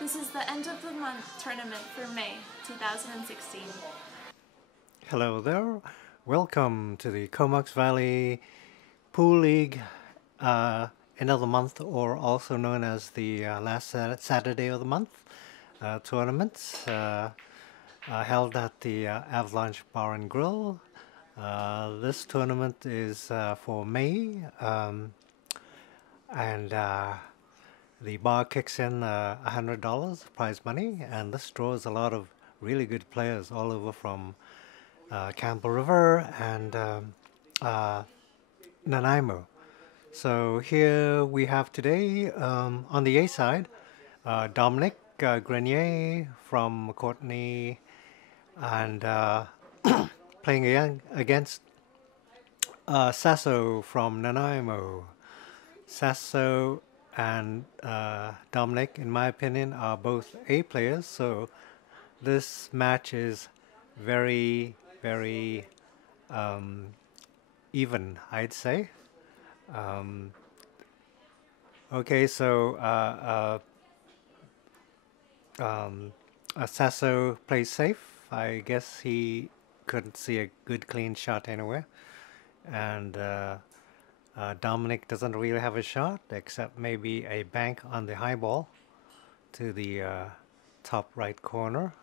This is the end of the month tournament for May 2016. Hello there. Welcome to the Comox Valley Pool League end of the month, or also known as the last Saturday of the month tournaments held at the Avalanche Bar and Grill. This tournament is for May, and the bar kicks in $100 prize money, and this draws a lot of really good players all over from Campbell River and Nanaimo. So here we have today on the A side, Dominick Grenier from Courtney, and playing against Saso from Nanaimo. Saso and Dominick, in my opinion, are both A players, so this match is very, very even, I'd say. Okay, so Saso plays safe. I guess he couldn't see a good clean shot anywhere, and Dominick doesn't really have a shot except maybe a bank on the high ball to the top right corner,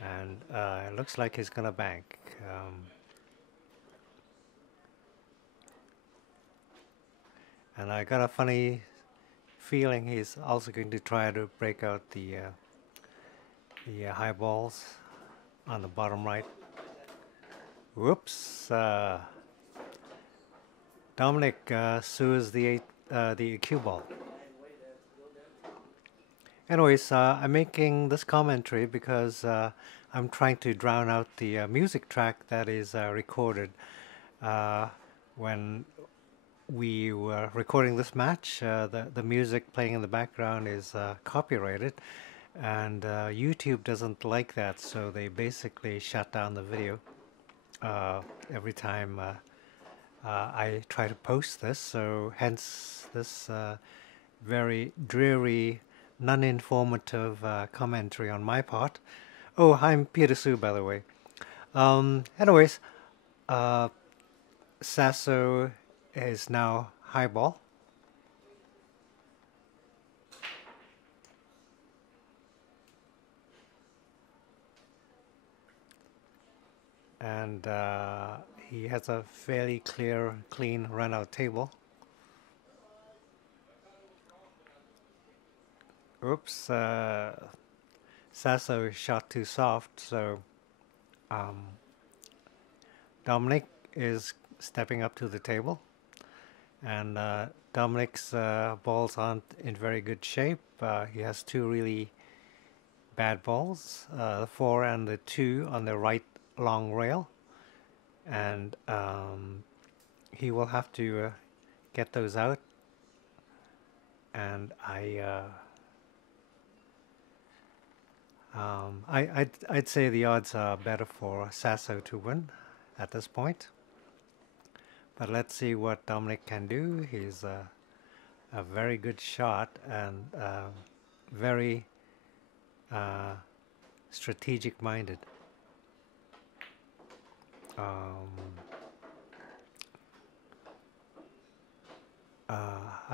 and it looks like he's gonna bank. And I got a funny feeling he's also going to try to break out the high balls on the bottom right. Whoops! Dominick sues the cue ball. Anyways, I'm making this commentary because I'm trying to drown out the music track that is recorded when we were recording this match. The music playing in the background is copyrighted, and YouTube doesn't like that, so they basically shut down the video every time I try to post this, so hence this very dreary, non-informative commentary on my part. Oh, I'm Peter Sue, by the way. Anyways, Saso is now high ball. And he has a fairly clear, clean run-out table. Oops, Saso shot too soft, so Dominick is stepping up to the table, and Dominick's balls aren't in very good shape. He has two really bad balls, the 4 and the 2 on the right long rail, and he will have to get those out, and I'd say the odds are better for Saso to win at this point, but let's see what Dominick can do. He's a very good shot and very strategic minded.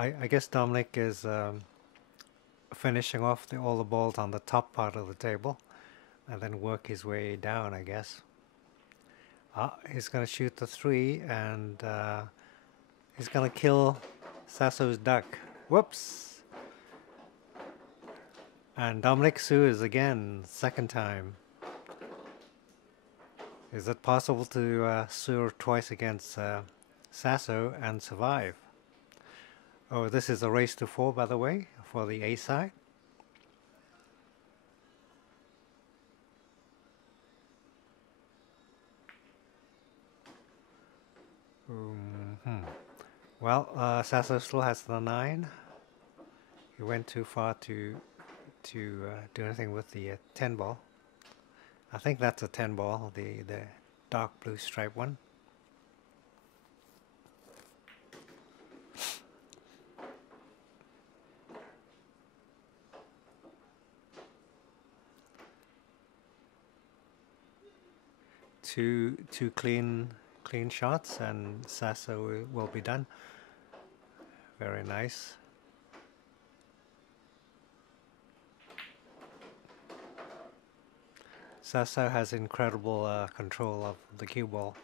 I guess Dominick is finishing off all the balls on the top part of the table and then work his way down, I guess. He's going to shoot the 3, and he's going to kill Saso's duck. Whoops! And Dominick sues again, second time. Is it possible to sue twice against Saso and survive? Oh, this is a race to 4, by the way, for the A side. Well, Saso still has the 9. He went too far to do anything with the 10 ball. I think that's a 10 ball, the dark blue stripe one. two clean shots, and Saso will be done. Very nice. Saso has incredible control of the cue ball.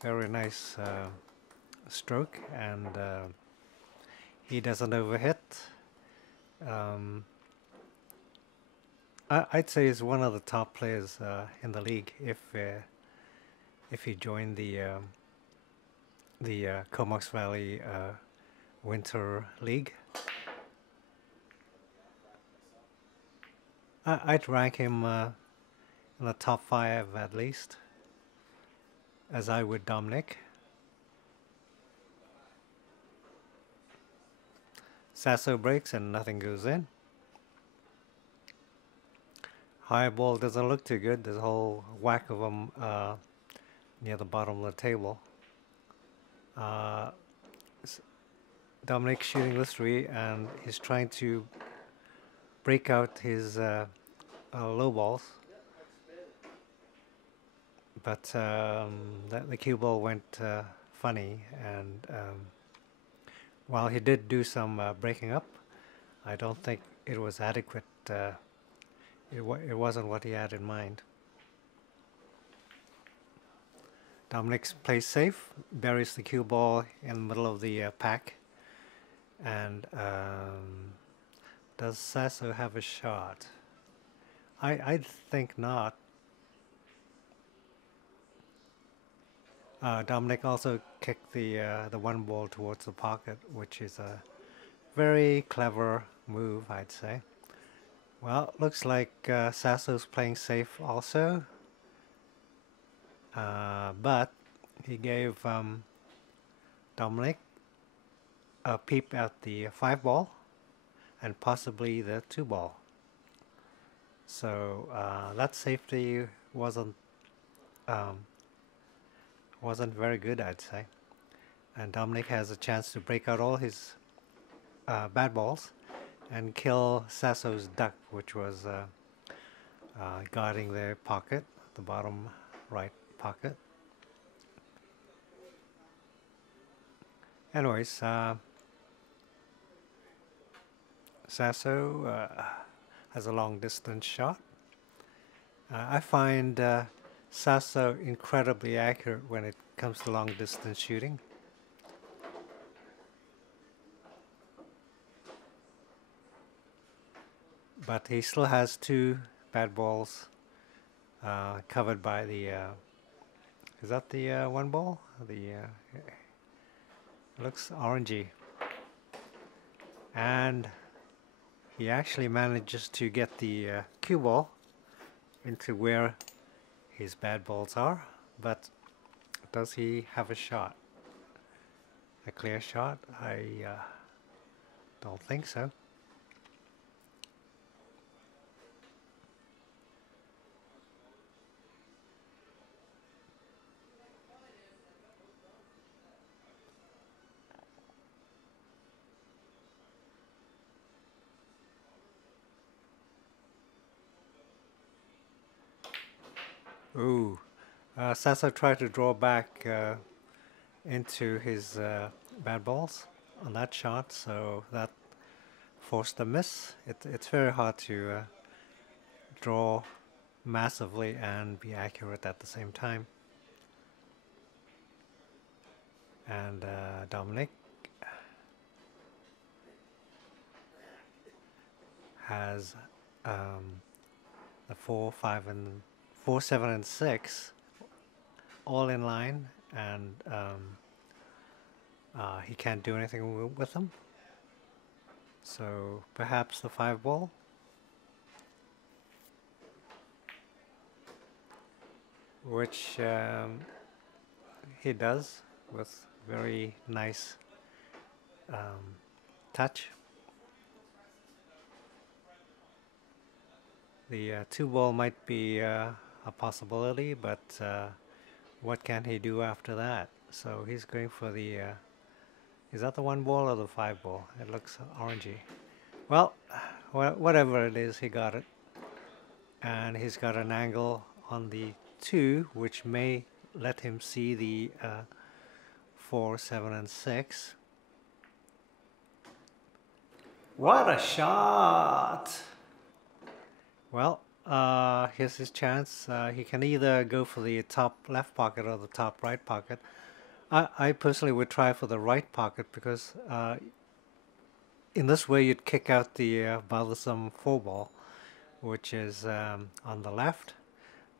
Very nice stroke, and he doesn't overhit. I'd say he's one of the top players in the league if he joined the Comox Valley Winter League. I'd rank him in the top 5 at least, as I would Dominick. Saso breaks and nothing goes in. High ball doesn't look too good. There's a whole whack of them near the bottom of the table. Dominick shooting the 3, and he's trying to break out his low balls. But the cue ball went funny, and while he did do some breaking up, I don't think it was adequate. It wasn't what he had in mind. Dominick plays safe, buries the cue ball in the middle of the pack, and does Saso have a shot? I think not. Dominick also kicked the one ball towards the pocket, which is a very clever move, I'd say. Well, looks like Saso's playing safe also, but he gave Dominick a peep at the 5 ball and possibly the 2 ball. So that safety wasn't very good, I'd say. And Dominick has a chance to break out all his bad balls and kill Saso's duck, which was guarding the pocket, the bottom right pocket. Anyways, Saso has a long distance shot. I find Saso incredibly accurate when it comes to long distance shooting. But he still has 2 bad balls covered by the is that the 1 ball? The it looks orangey, and he actually manages to get the cue ball into where his bad balls are. But does he have a shot? A clear shot? I don't think so. Ooh, Saso tried to draw back into his bad balls on that shot, so that forced a miss. It's very hard to draw massively and be accurate at the same time. And Dominick has the 4, 5, and 4, 7, and 6 all in line, and he can't do anything with them. So perhaps the 5 ball. Which he does with very nice touch. The 2 ball might be a possibility, but what can he do after that? So he's going for the is that the 1 ball or the 5 ball? It looks orangey. Well, whatever it is, he got it. And he's got an angle on the 2, which may let him see the 4, 7, and 6. What a shot! Well, here's his chance. He can either go for the top left pocket or the top right pocket. I personally would try for the right pocket because in this way you'd kick out the bothersome 4 ball, which is on the left.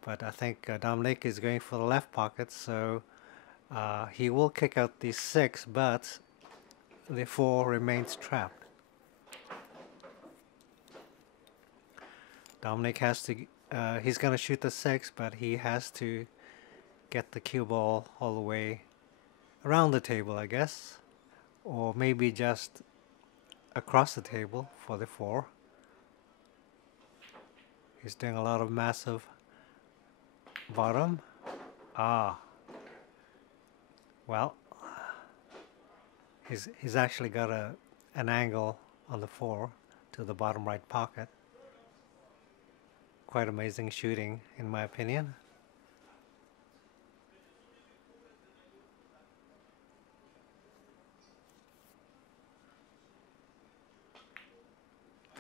But I think Dominick is going for the left pocket, so he will kick out the 6, but the 4 remains trapped. Dominick has to, he's going to shoot the 6, but he has to get the cue ball all the way around the table, I guess. Or maybe just across the table for the 4. He's doing a lot of massive bottom. Well, he's actually got an angle on the 4 to the bottom right pocket. Quite amazing shooting, in my opinion.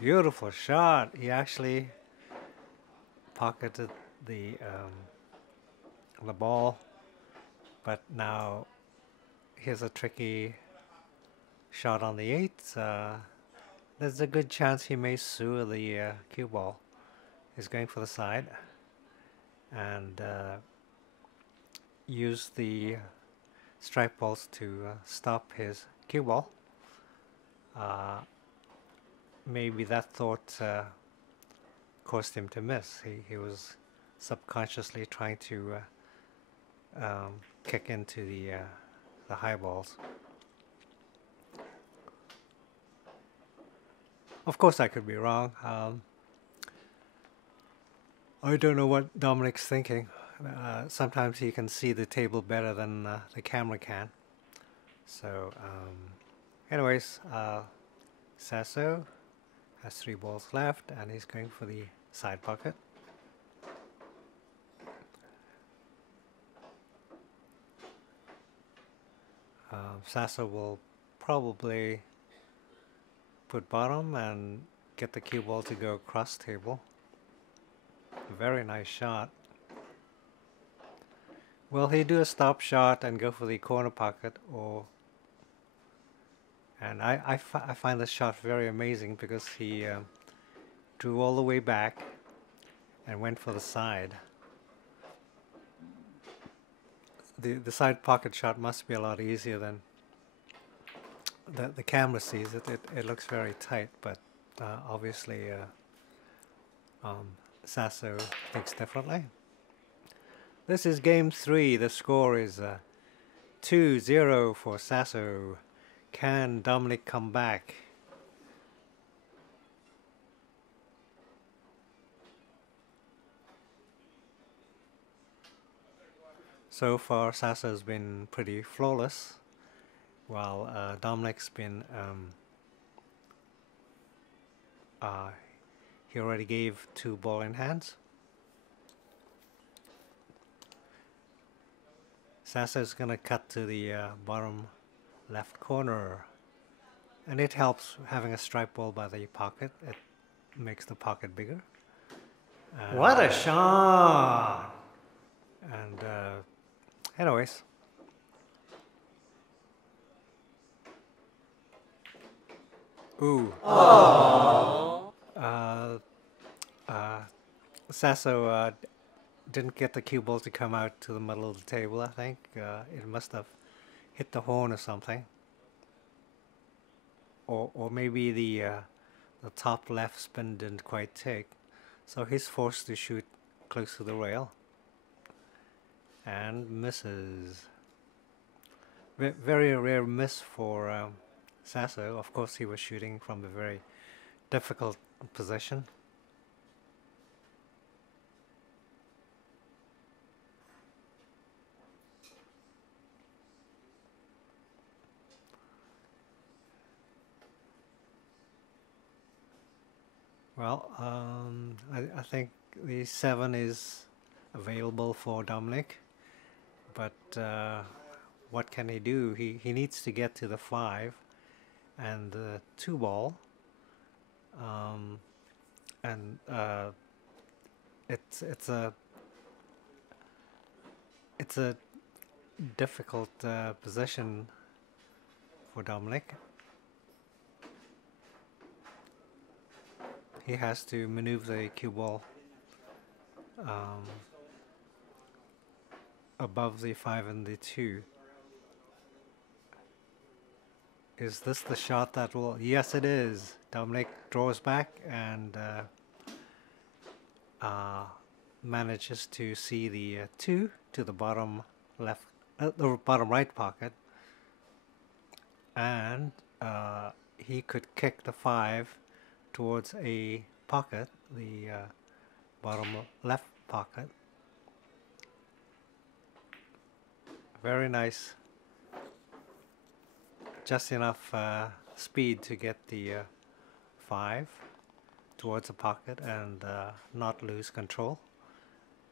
Beautiful shot. He actually pocketed the ball, but now here's a tricky shot on the 8. There's a good chance he may sue the cue ball. He's going for the side and use the strike balls to stop his cue ball. Maybe that thought caused him to miss. He was subconsciously trying to kick into the high balls. Of course, I could be wrong. I don't know what Dominick's thinking. Sometimes he can see the table better than the camera can. So, anyways, Saso has 3 balls left, and he's going for the side pocket. Saso will probably put bottom and get the cue ball to go across table. Very nice shot. Will he do a stop shot and go for the corner pocket, or? And I find this shot very amazing because he drew all the way back and went for the side. The side pocket shot must be a lot easier than the camera sees it. It looks very tight, but obviously Saso thinks differently. This is game 3. The score is 2-0 for Saso. Can Dominick come back? So far, Saso's been pretty flawless, while Dominick's been he already gave 2 ball in hands. Saso's gonna cut to the bottom left corner, and it helps having a strike ball by the pocket. It makes the pocket bigger. What a shot! And anyways, ooh. Saso didn't get the cue ball to come out to the middle of the table, I think. It must have hit the horn or something. Or maybe the top left spin didn't quite take. So he's forced to shoot close to the rail. And misses. Very rare miss for Saso. Of course, he was shooting from a very difficult position. Well, I think the 7 is available for Dominick, but what can he do? He needs to get to the 5 and the 2 ball, and it's a difficult position for Dominick. He has to maneuver the cue ball above the 5 and the 2. Is this the shot that will... Yes, it is. Dominick draws back and manages to see the 2 to the bottom left, the bottom right pocket, and he could kick the 5 towards a pocket, the bottom left pocket. Very nice. Just enough speed to get the 5 towards the pocket and not lose control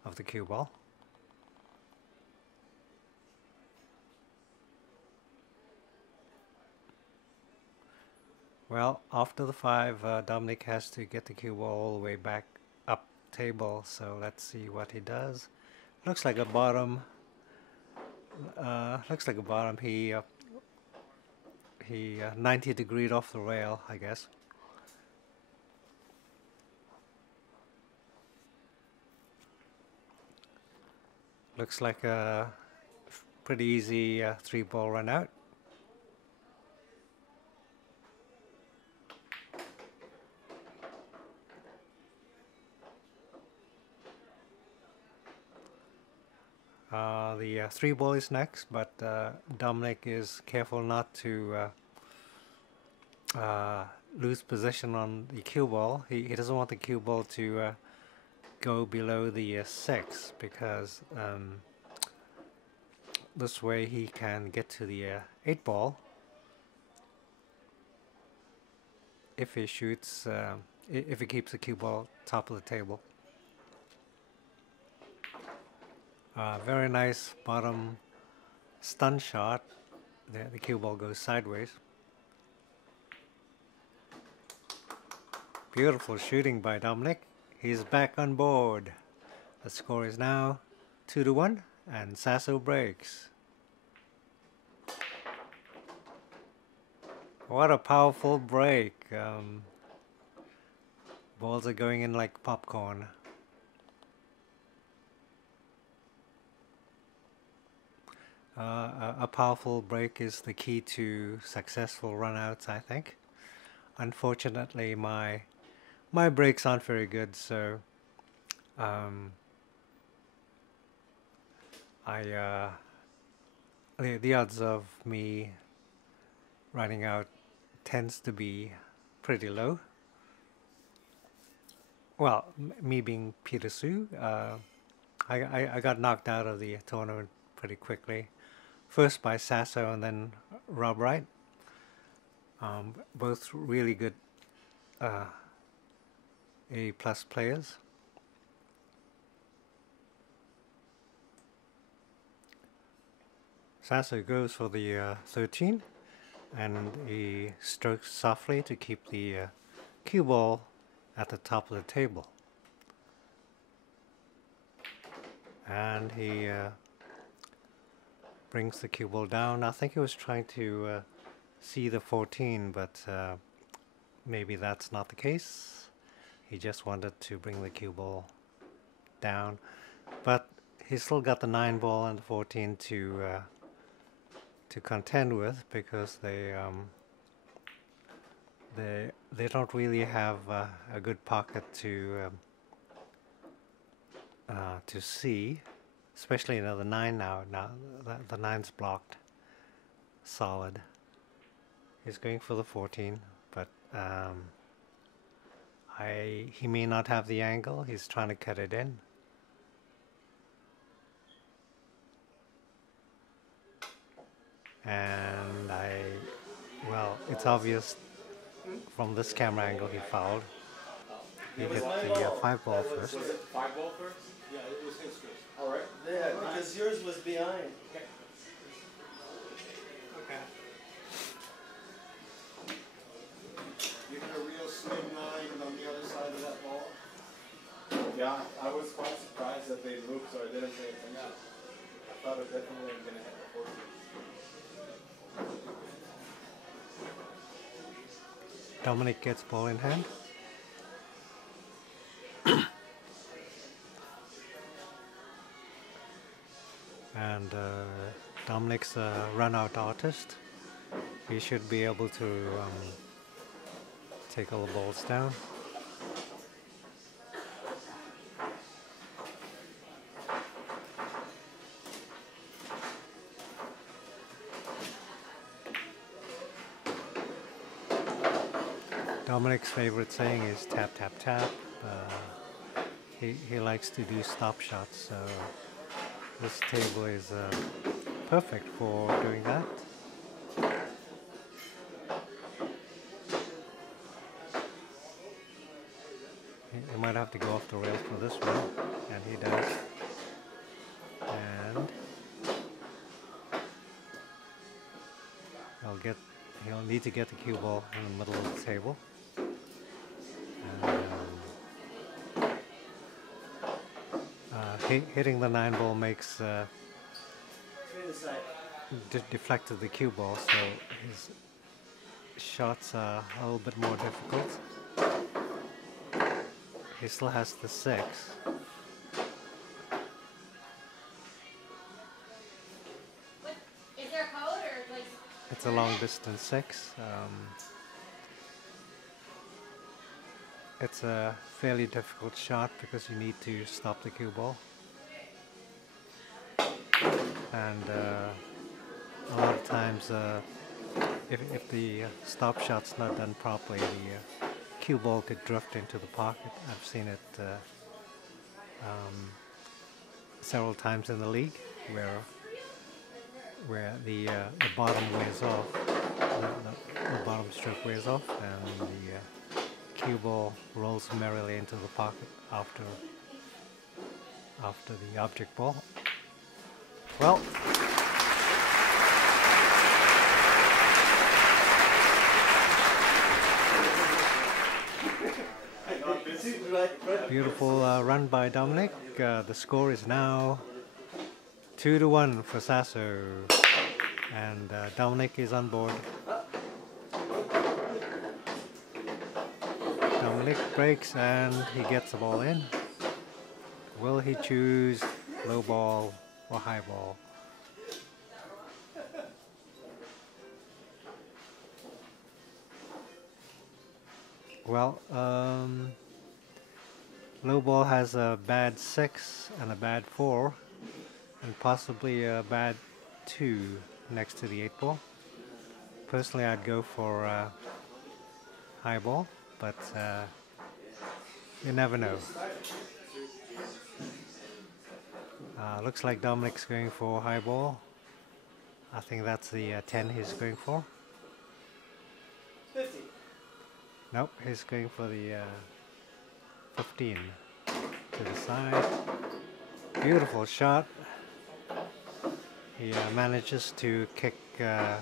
of the cue ball. Well, after the 5, Dominick has to get the cue ball all the way back up table, so let's see what he does. Looks like a bottom. He 90 degreed off the rail, I guess. Looks like a pretty easy 3-ball run out. The 3-ball is next, but Dominick is careful not to lose position on the cue ball. He doesn't want the cue ball to go below the 6, because this way he can get to the 8-ball if he shoots, if he keeps the cue ball top of the table. Very nice bottom stun shot. The cue ball goes sideways. Beautiful shooting by Dominick. He's back on board. The score is now 2-1, and Saso breaks. What a powerful break. Balls are going in like popcorn. A powerful break is the key to successful runouts, I think. Unfortunately, my breaks aren't very good, so the odds of me running out tends to be pretty low. Well, me being Peter Sue, I got knocked out of the tournament pretty quickly. First by Saso and then Rob Wright. Both really good A+ players. Saso goes for the 13, and he strokes softly to keep the cue ball at the top of the table. And he brings the cue ball down. I think he was trying to see the 14, but maybe that's not the case. He just wanted to bring the cue ball down, but he's still got the 9 ball and the 14 to contend with, because they don't really have a good pocket to see. Especially the 9 now. Now the 9's blocked solid. He's going for the 14, but he may not have the angle. He's trying to cut it in. And well, it's obvious from this camera angle he fouled. You get the 5-ball first. Was it 5-ball first? Yeah, it was his first. All right. Yeah, because yours was behind. Okay. Okay. You had a real slim line on the other side of that ball. Yeah, I was quite surprised that they moved, so I didn't pay attention. I thought it definitely was going to hit the 40. Dominic gets ball in hand. And Dominic's a run-out artist. He should be able to take all the balls down. Dominic's favorite saying is tap, tap, tap. He likes to do stop shots, so this table is perfect for doing that. He might have to go off the rails for this one, and he does. And he'll need to get the cue ball in the middle of the table. And, hitting the 9-ball makes deflected the cue ball, so his shots are a little bit more difficult. He still has the 6. Is there a code or like? It's a long distance 6. It's a fairly difficult shot because you need to stop the cue ball. And a lot of times, if the stop shot's not done properly, the cue ball could drift into the pocket. I've seen it several times in the league where the bottom wears off, the bottom strip wears off, and the cue ball rolls merrily into the pocket after the object ball. Well, beautiful run by Dominic. The score is now 2-1 for Saso, and Dominic is on board. Dominic breaks and he gets the ball in. Will he choose low ball or high ball? Well, low ball has a bad 6 and a bad 4 and possibly a bad 2 next to the 8 ball. Personally, I'd go for high ball, but you never know. Looks like Dominic's going for high ball. I think that's the 10 he's going for. 50. Nope, he's going for the 15 to the side. Beautiful shot. He manages to kick a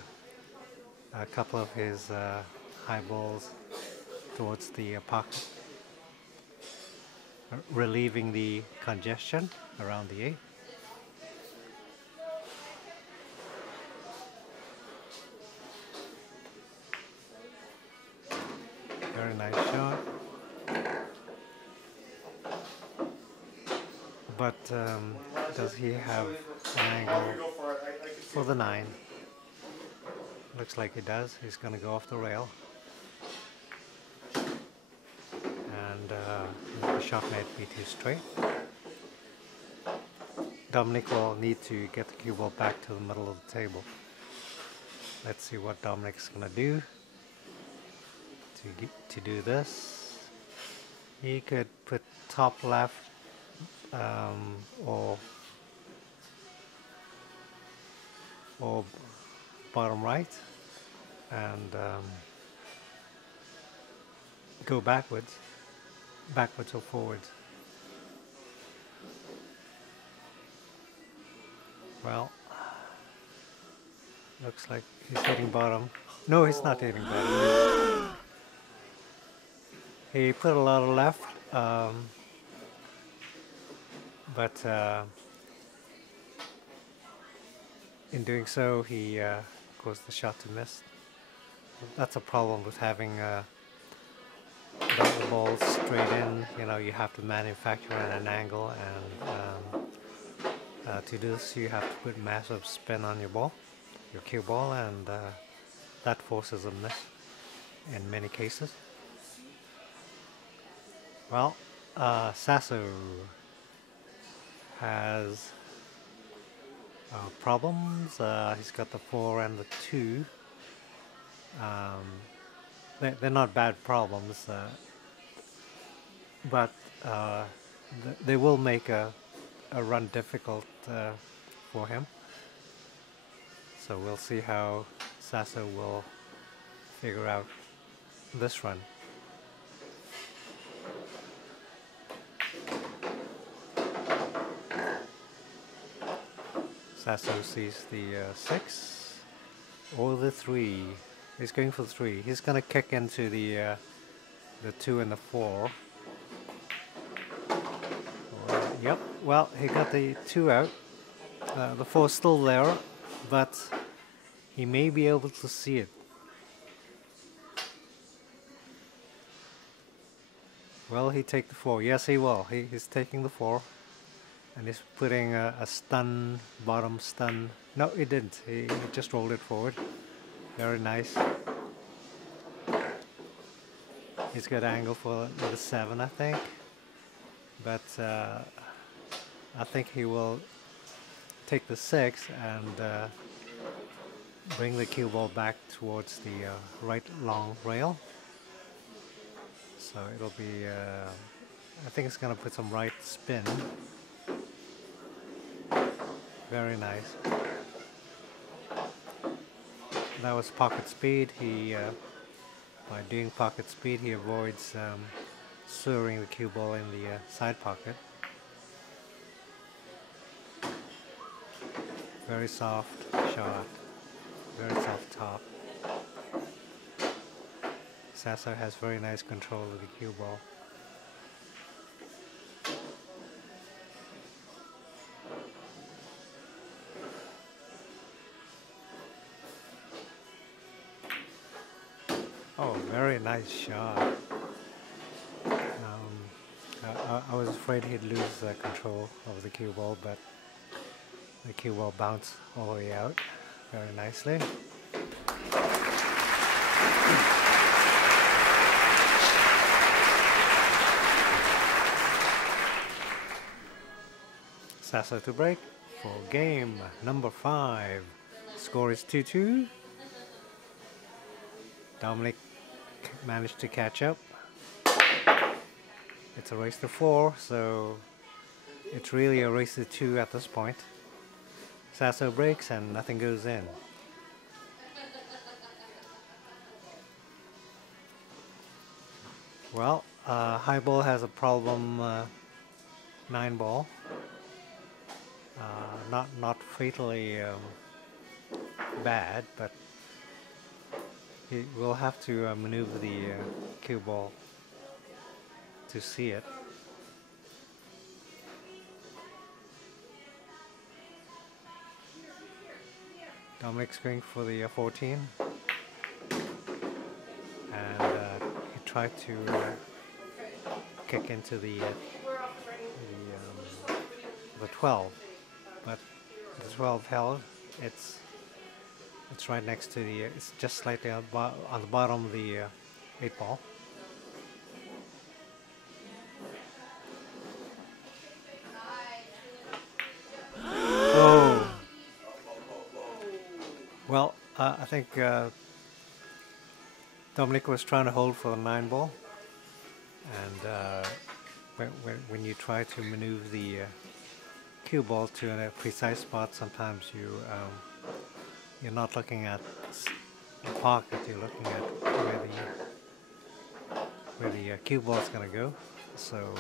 couple of his high balls towards the pocket, relieving the congestion around the 8. Very nice shot. But does he have an angle for the 9? Looks like he does. He's going to go off the rail. And the shot might be too straight. Dominic will need to get the cue ball back to the middle of the table. Let's see what Dominic's going to do. To do this, he could put top left or bottom right and go backwards. backwards or forwards. Well, looks like he's hitting bottom. No, he's not hitting bottom. He put a lot of left, but in doing so, he caused the shot to miss. That's a problem with having the ball straight in. You know, you have to manufacture at an angle, and to do this, you have to put massive spin on your ball, your cue ball, and that forces a miss in many cases. Well, Saso has problems. He's got the 4 and the 2. They're not bad problems, but they will make a run difficult for him. So we'll see how Saso will figure out this run. Saso sees the 6 or the 3. He's going for the 3. He's going to kick into the 2 and the 4. Yep. Well, he got the 2 out. The 4's still there, but he may be able to see it. Will he take the 4? Yes, he will. He's taking the 4. And he's putting a stun, bottom stun. No, he didn't. He just rolled it forward. Very nice. He's got angle for the 7, I think. But I think he will take the 6 and bring the cue ball back towards the right long rail. So it'll be, I think it's going to put some right spin. Very nice. That was pocket speed. He, by doing pocket speed, he avoids sewering the cue ball in the side pocket. Very soft shot. Very soft top. Saso has very nice control of the cue ball. Oh, very nice shot. I was afraid he'd lose control of the cue ball, but the cue ball bounced all the way out very nicely. Saso to break for game number 5. Score is 2-2. Dominick managed to catch up. It's a race to 4, so it's really a race to 2 at this point. Saso breaks and nothing goes in. Well, high ball has a problem, 9 ball. Not fatally bad, but he will have to maneuver the cue ball to see it. Dominick's going for the 14, and he tried to kick into the 12, but the 12 held. It's right next to the. It's just slightly on the bottom of the 8 ball. Oh. Well, I think Dominick was trying to hold for the 9 ball, and when you try to maneuver the cue ball to a precise spot, sometimes you're not looking at the pocket, you're looking at where the cue ball is going to go, so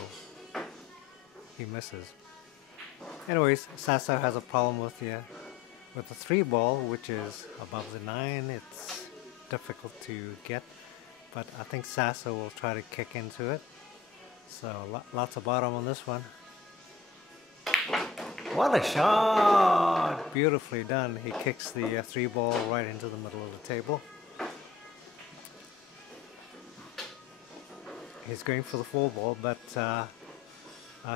he misses. Anyways, Saso has a problem with the 3 ball, which is above the 9. It's difficult to get, but I think Saso will try to kick into it. So lots of bottom on this one. What a shot! Beautifully done. He kicks the 3 ball right into the middle of the table. He's going for the 4 ball, but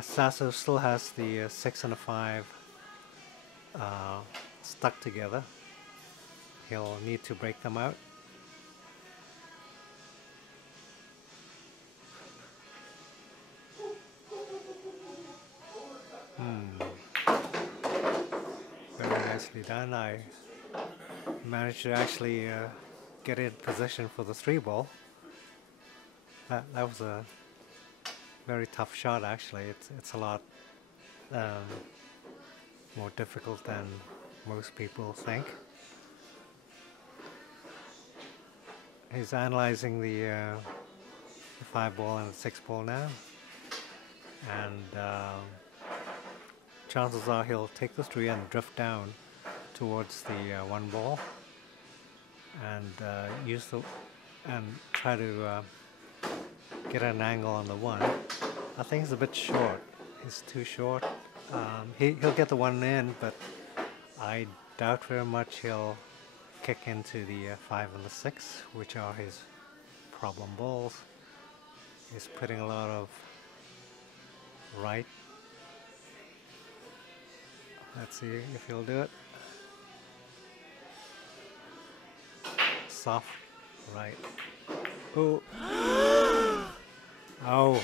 Saso still has the 6 and a 5 stuck together. He'll need to break them out. Very nicely done. I managed to actually get in position for the 3 ball. That was a very tough shot actually. It's a lot more difficult than most people think. He's analyzing the 5 ball and the 6 ball now, and chances are he'll take the 3 and drift down towards the 1 ball and use the and try to get an angle on the 1. I think he's a bit short. He's too short. He'll get the 1 in, but I doubt very much he'll kick into the 5 and the 6, which are his problem balls. He's putting a lot of right. Let's see if he'll do it. Soft right. Oh. Oh.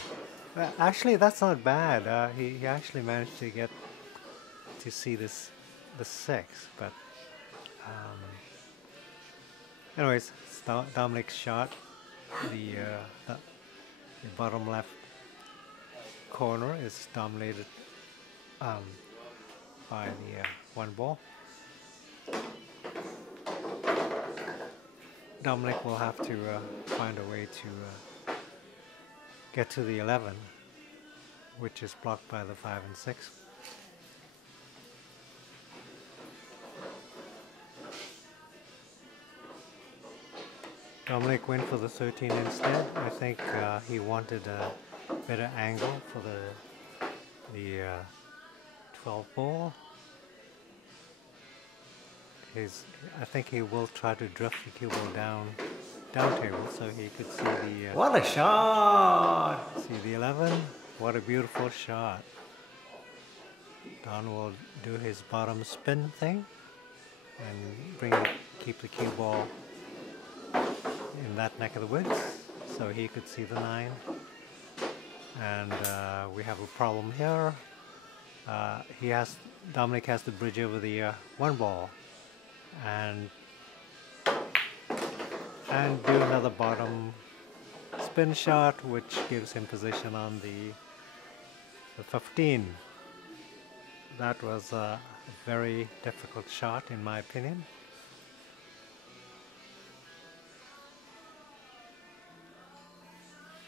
Actually, that's not bad. He actually managed to get to see the 6, but anyways, it's Dominick's shot. The bottom left corner is dominated by the 1 ball. Dominick will have to find a way to get to the 11, which is blocked by the 5 and 6. Dominick went for the 13 instead. I think he wanted a better angle for the 12 ball. I think he will try to drift the cue ball down table so he could see the... what a shot! See the 11? What a beautiful shot. Don will do his bottom spin thing and keep the cue ball in that neck of the woods so he could see the 9. And we have a problem here. Dominick has to bridge over the 1 ball and do another bottom spin shot, which gives him position on the 15. That was a very difficult shot in my opinion.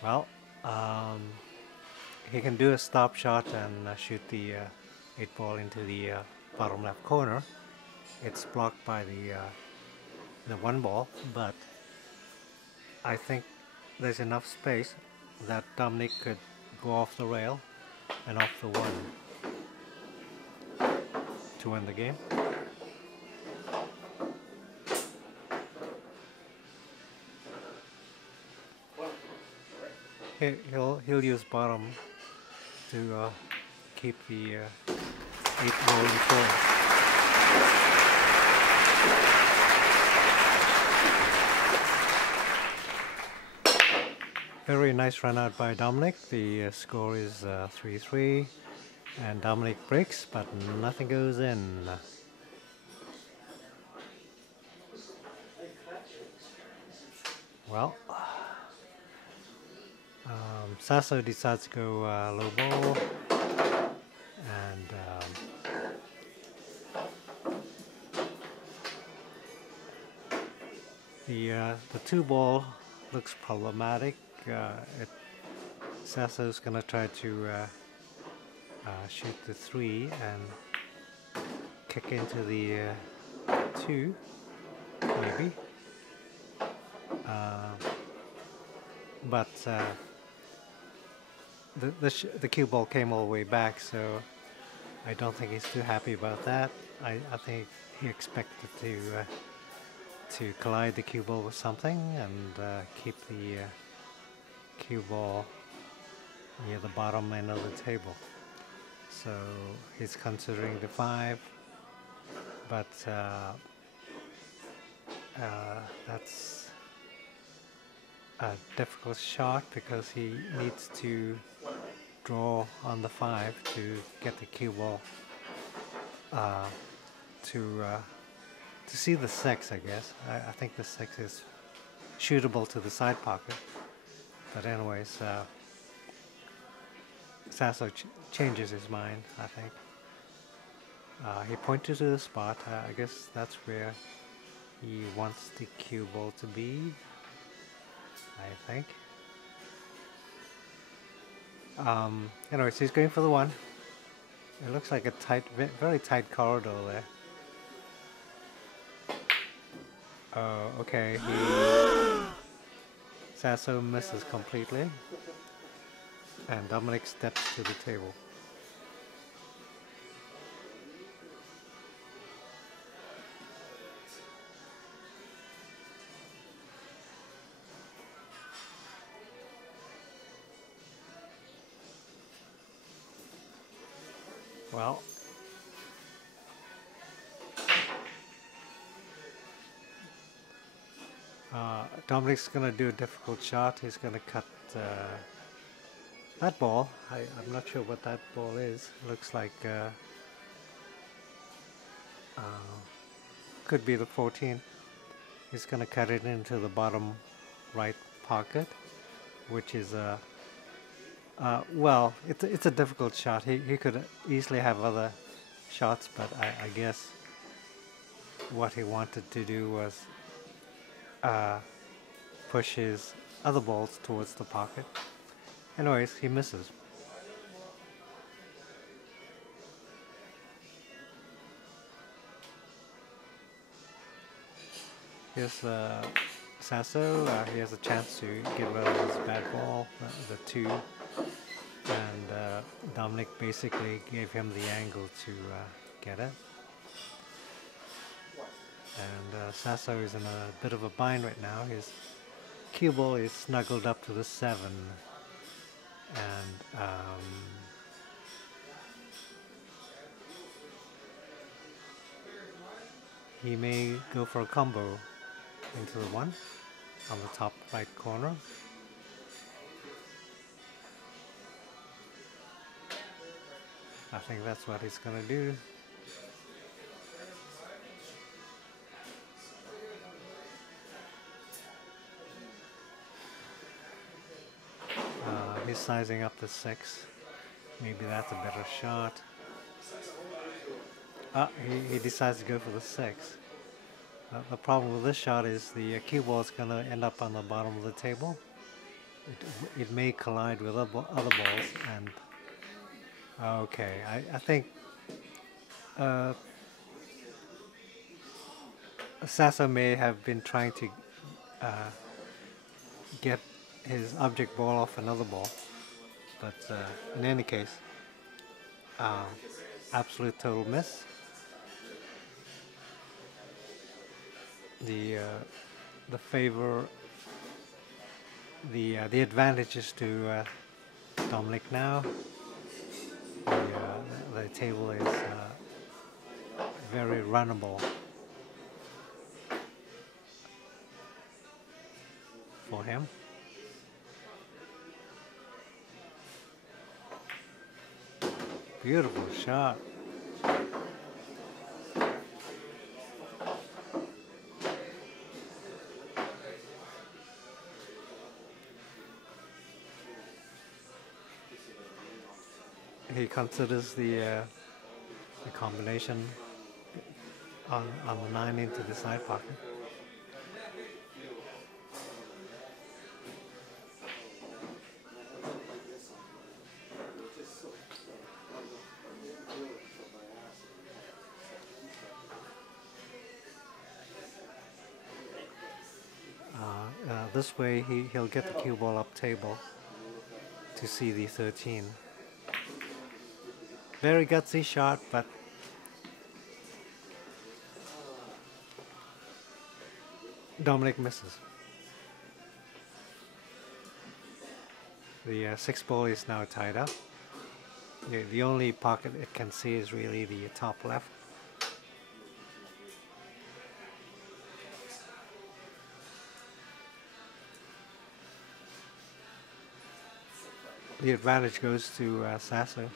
Well, he can do a stop shot and shoot the 8 ball into the bottom left corner. It's blocked by the 1 ball, but I think there's enough space that Dominick could go off the rail and off the 1 to win the game. He'll use bottom to keep the 8 rolling forward. Very nice run out by Dominick. The score is 3-3 and Dominick breaks, but nothing goes in. Well, Saso decides to go low ball, and the 2 ball looks problematic. It Saso's gonna try to shoot the 3 and kick into the 2, maybe. But the cue ball came all the way back, so I don't think he's too happy about that. I think he expected to collide the cue ball with something and keep the cue ball near the bottom end of the table. So he's considering the 5, but that's a difficult shot because he needs to draw on the 5 to get the cue ball to see the 6, I guess. I think the 6 is shootable to the side pocket. But anyways, Saso changes his mind, I think. He pointed to the spot. I guess that's where he wants the cue ball to be, I think. Anyways, he's going for the 1. It looks like a tight, very tight corridor there. Oh, okay. Saso misses completely, and Dominick steps to the table. Well, Dominick's going to do a difficult shot. He's going to cut that ball. I'm not sure what that ball is. Looks like could be the 14. He's going to cut it into the bottom right pocket, which is well, it's a difficult shot. He could easily have other shots, but I guess what he wanted to do was push his other balls towards the pocket. Anyways, he misses. Here's Saso. He has a chance to get rid of his bad ball, the 2. And Dominick basically gave him the angle to get it. And Saso is in a bit of a bind right now. His cue ball is snuggled up to the 7. And he may go for a combo into the 1 on the top right corner. I think that's what he's going to do. He's sizing up the 6. Maybe that's a better shot. He decides to go for the 6. The problem with this shot is the cue ball is going to end up on the bottom of the table. It may collide with other balls, and okay, I think Saso may have been trying to get his object ball off another ball, but in any case, absolute total miss. The advantage is to Dominick now. The table is very runnable for him. Beautiful shot. He considers the combination on the 9 into the side pocket. This way he'll get the cue ball up table to see the 13. Very gutsy shot, but Dominick misses. The 6 ball is now tied up. The only pocket it can see is really the top left. The advantage goes to Saso.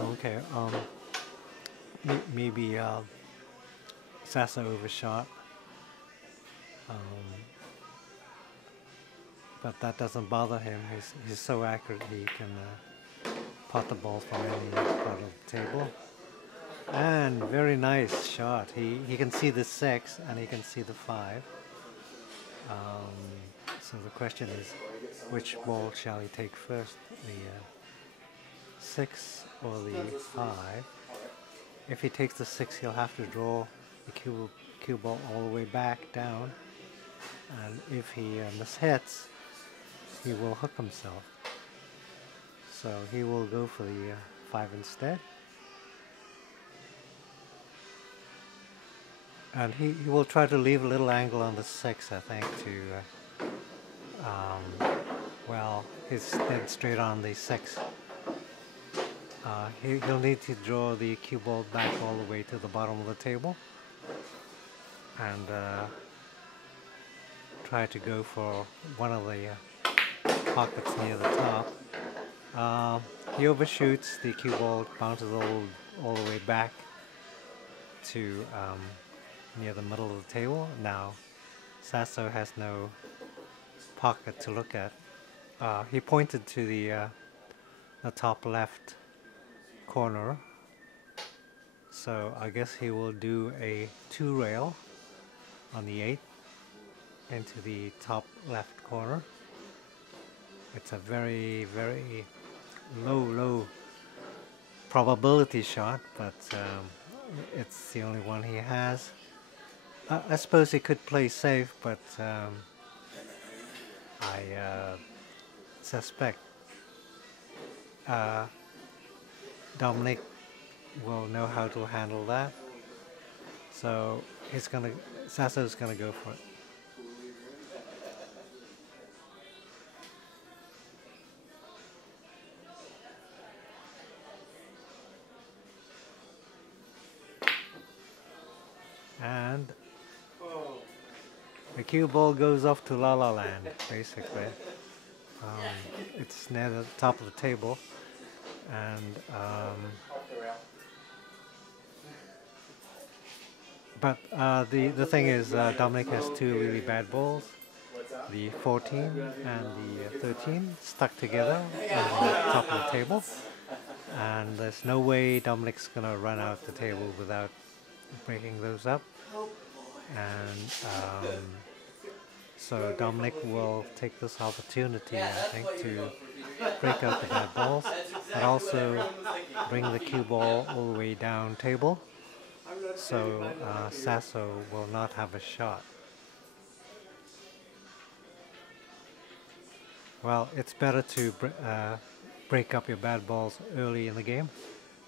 Okay, maybe Saso overshot, but that doesn't bother him. He's so accurate he can pot the ball from any part of the table. And very nice shot. He can see the 6 and he can see the 5. So the question is, which ball shall he take first? The 6 or the 5? If he takes the 6, he'll have to draw the cue ball all the way back down, and if he mishits, he will hook himself. So he will go for the 5 instead, and he will try to leave a little angle on the 6, I think, to well, he's dead straight on the 6. He'll need to draw the cue ball back all the way to the bottom of the table and try to go for one of the pockets near the top. He overshoots, the cue ball bounces all the way back to near the middle of the table. Now Saso has no pocket to look at. He pointed to the top left corner, so I guess he will do a 2 rail on the 8 into the top left corner. It's a very, very low probability shot, but it's the only one he has. I suppose he could play safe, but I suspect Dominick will know how to handle that, so Saso's gonna go for it. And the cue ball goes off to La La Land, basically. It's near the top of the table, and but the thing is, Dominick has 2 really bad balls, the 14 and the 13, stuck together on the top of the table, and there's no way Dominick's gonna run out the table without breaking those up, and so Dominick will take this opportunity, I think, to break out the bad balls, and also bring the cue ball all the way down table, so Saso will not have a shot. Well, it's better to break up your bad balls early in the game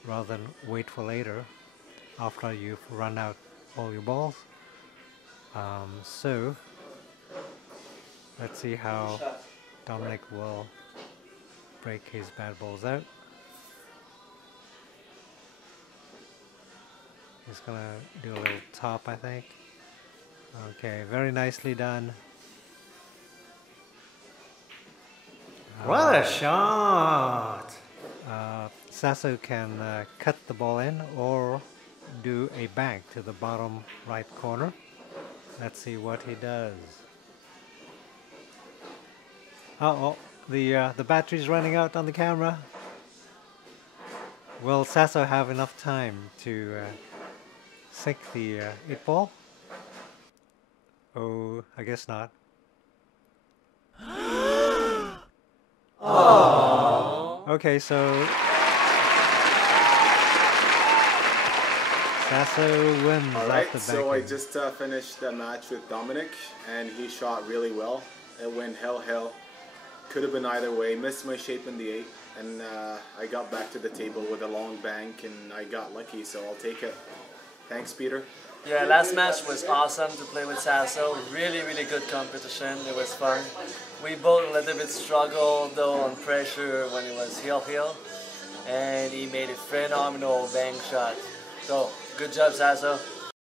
rather than wait for later after you've run out all your balls. So let's see how Dominick will break his bad balls out. He's gonna do a little top, I think. Okay, very nicely done. What a shot! Saso can cut the ball in or do a bank to the bottom right corner. Let's see what he does. Uh-oh, the battery's running out on the camera. Will Saso have enough time to sink the 8 ball? Oh, I guess not. Okay, so Saso wins All off right, the so I backhand. just finished the match with Dominick, and he shot really well. It went hell. Could have been either way. Missed my shape in the 8, and I got back to the table with a long bank, and I got lucky, so I'll take it. Thanks, Peter. Yeah, last match was awesome to play with Saso. Really good competition. It was fun. We both a little bit struggled though on pressure when it was heel, and he made a phenomenal bang shot. So good job, Saso.